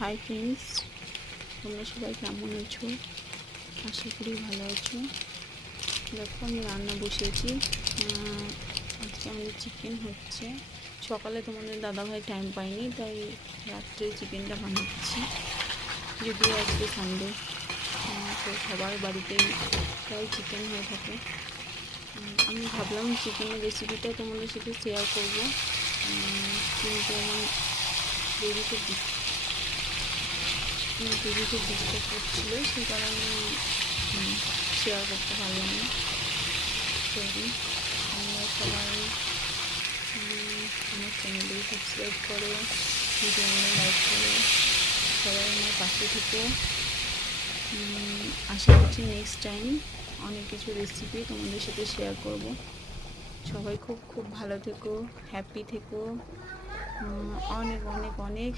Hi friends, তোমরা সবাই কেমন আছো? আশা করি ভালো আছো। দেখো আমি রান্না বসিয়েছি। আজকে আমাদের চিকেন হচ্ছে। সকালে তোমাদের দাদাভাই টাইম পাইনি, তাই রাত্রে চিকেনটা বানাচ্ছি। যদিও আজকে সানডে, তো সবার বাড়িতেই প্রায় চিকেন হয়ে থাকে। আমি ভাবলাম চিকেনের রেসিপিটা তোমাদের সাথে শেয়ার করবো, কিন্তু আমার বেবিকে ডিস্টার্ব করছিল, সেই কারণে শেয়ার করতে পারলাম না। সরি। আমরা সবাই আমার চ্যানেলটিকে সাবস্ক্রাইব করো, ভিডিওগুলো লাইক করো, সবাই আমার পাশে থেকো। আশা করছি নেক্সট টাইম অনেক কিছু রেসিপি তোমাদের সাথে শেয়ার করব। সবাই খুব খুব ভালো থেকো, হ্যাপি থেকো, অনেক অনেক অনেক